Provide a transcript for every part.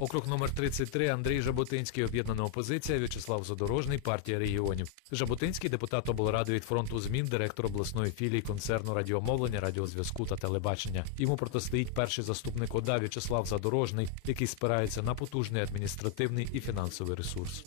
Округ номер 33 Андрій Жаботинський, об'єднана опозиція, В'ячеслав Задорожний, партія регіонів. Жаботинський депутат облради від фронту змін, директор обласної філії концерну радіомовлення, радіозв'язку та телебачення. Йому протистоїть перший заступник ОДА В'ячеслав Задорожний, який спирається на потужний адміністративний і фінансовий ресурс.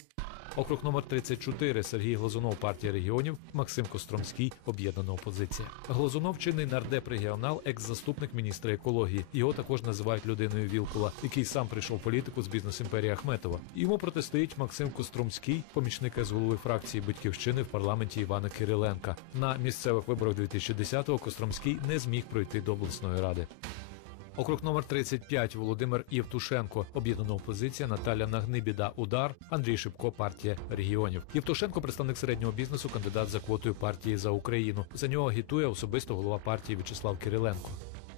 Округ номер 34 Сергій Глазунов, партія регіонів, Максим Костромський, об'єднана опозиція. Глазунов чинний нардеп регіонал, екс-заступник міністра екології. Його також називають людиною Вілкула, який сам прийшов в політику з бізнес імперії Ахметова. Йому протистоїть Максим Костромський, помічник з голови фракції Батьківщини в парламенті Івана Кириленка. На місцевих виборах 2010-го Костромський не зміг пройти до обласної ради. Округ номер 35 Володимир Євтушенко, об'єднана опозиція Наталя Нагнибіда Удар, Андрій Шипко, партія регіонів. Євтушенко, представник середнього бізнесу, кандидат за квотою партії за Україну. За нього агітує особисто голова партії В'ячеслав Кириленко.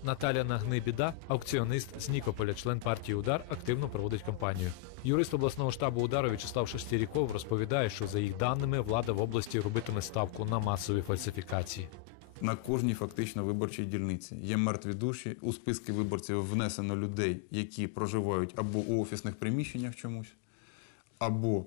Наталя Нагнибіда, аукціонист з Нікополя, член партії Удар, активно проводить кампанію. Юрист обласного штабу удару В'ячеслав Шестіріков розповідає, що за їх даними влада в області робитиме ставку на масові фальсифікації. На кожній фактично виборчій дільниці є мертві душі. У списки виборців внесено людей, які проживають або у офісних приміщеннях чомусь, або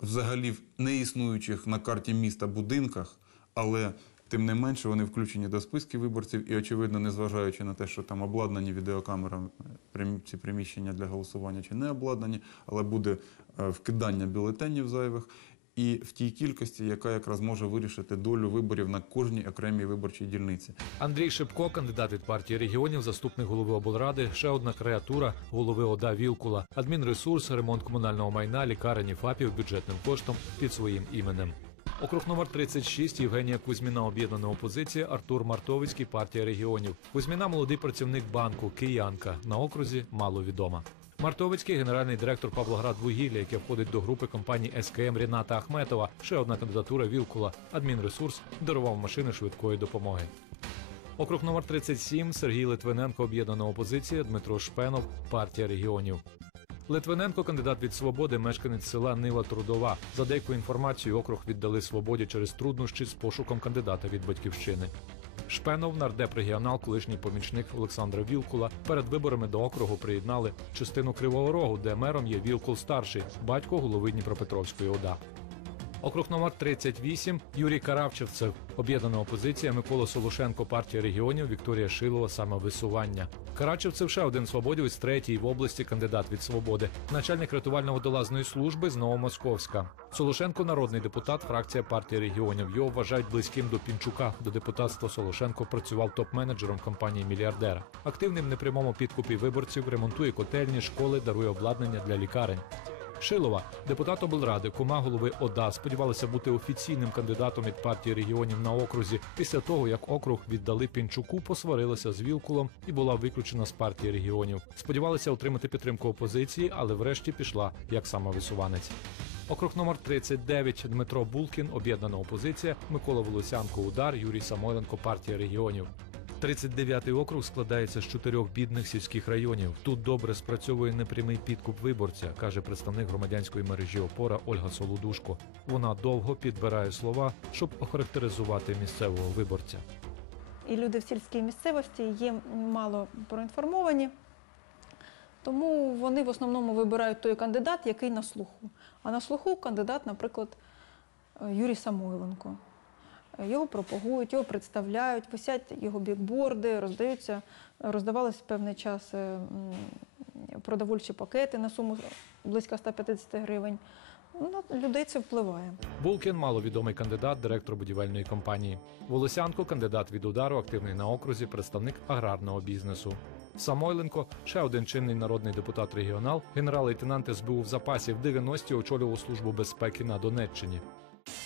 взагалі в неіснуючих на карті міста будинках, але тим не менше вони включені до списків виборців і, очевидно, незважаючи на те, що там обладнані відеокамерами ці приміщення для голосування чи не обладнані, але буде е, вкидання бюлетенів зайвих. І в тій кількості, яка якраз може вирішити долю виборів на кожній окремій виборчій дільниці. Андрій Шипко, кандидат від партії регіонів, заступник голови облради, ще одна креатура голови ОДА Вілкула, адмінресурс, ремонт комунального майна, лікарень ФАПів бюджетним коштом під своїм іменем. Округ номер 36 Євгенія Кузьміна, об'єднана опозиція, Артур Мартовицький, партія регіонів. Кузьміна молодий працівник банку, киянка на окрузі маловідома. Мартовицький генеральний директор Павлоград-Вугілля, яке входить до групи компаній СКМ Ріната Ахметова. Ще одна кандидатура Вілкула. Адмінресурс дарував машини швидкої допомоги. Округ номер 37 Сергій Литвиненко, об'єднана опозиція, Дмитро Шпенов, партія регіонів. Литвиненко, кандидат від свободи, мешканець села Нива Трудова. За деяку інформацію округ віддали свободі через труднощі з пошуком кандидата від батьківщини. Шпенов, нардеп регіонал, колишній помічник Олександра Вілкула. Перед виборами до округу приєднали частину Кривого Рогу, де мером є Вілкул старший, батько голови Дніпропетровської ОДА. Округ номер 38 Юрій Каравчевцев, об'єднана опозиція Микола Солошенко, партія регіонів Вікторія Шилова, самовисування. Карачевцев ще один свободівець, третій в області кандидат від свободи, начальник рятувально-водолазної служби з Новомосковська. Солошенко народний депутат, фракція партії регіонів. Його вважають близьким до Пінчука. До депутатства Солошенко працював топ-менеджером компанії Мільярдера. Активним в непрямому підкупі виборців, ремонтує котельні, школи, дарує обладнання для лікарень. Шилова, депутат облради, кума голови ОДА, сподівалася бути офіційним кандидатом від партії регіонів на окрузі. Після того, як округ віддали Пінчуку, посварилася з Вілкулом і була виключена з партії регіонів. Сподівалася отримати підтримку опозиції, але врешті пішла як самовисуванець. Округ номер 39 Дмитро Булкін, об'єднана опозиція, Микола Волосянко, Удар, Юрій Самойленко, партія регіонів. 39-й округ складається з чотирьох бідних сільських районів. Тут добре спрацьовує непрямий підкуп виборця, каже представник громадянської мережі опора Ольга Солодушко. Вона довго підбирає слова, щоб охарактеризувати місцевого виборця. і люди в сільській місцевості є мало проінформовані, тому вони в основному вибирають той кандидат, який на слуху. А на слуху кандидат, наприклад, Юрій Самойленко. Його пропагують, його представляють, висять його бікборди, роздаються, роздавались певний час е, продовольчі пакети на суму близько 150 гривень. На людей це впливає. Булкін маловідомий кандидат, директор будівельної компанії. Волосянко кандидат від удару, активний на окрузі, представник аграрного бізнесу. Самойленко ще один чинний народний депутат регіонал, генерал-лейтенант СБУ в запасі в 90-ті очолював службу безпеки на Донеччині.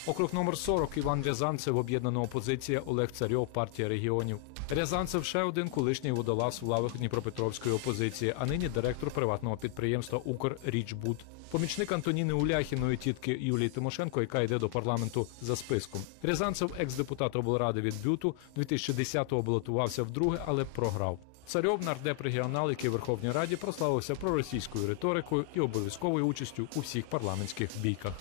Округ номер 40 Іван Рязанцев, об'єднана опозиція Олег Царьов, партія регіонів. Рязанцев ще один колишній водолаз в лавах Дніпропетровської опозиції, а нині директор приватного підприємства Укррічбуд. Помічник Антоніни Уляхіної тітки Юлії Тимошенко, яка йде до парламенту за списком. Рязанцев, екс-депутат облради від Бюту, 2010-го балотувався вдруге, але програв. Царьов нардеп регіонал, який в Верховній Раді прославився проросійською риторикою і обов'язковою участю у всіх парламентських бійках.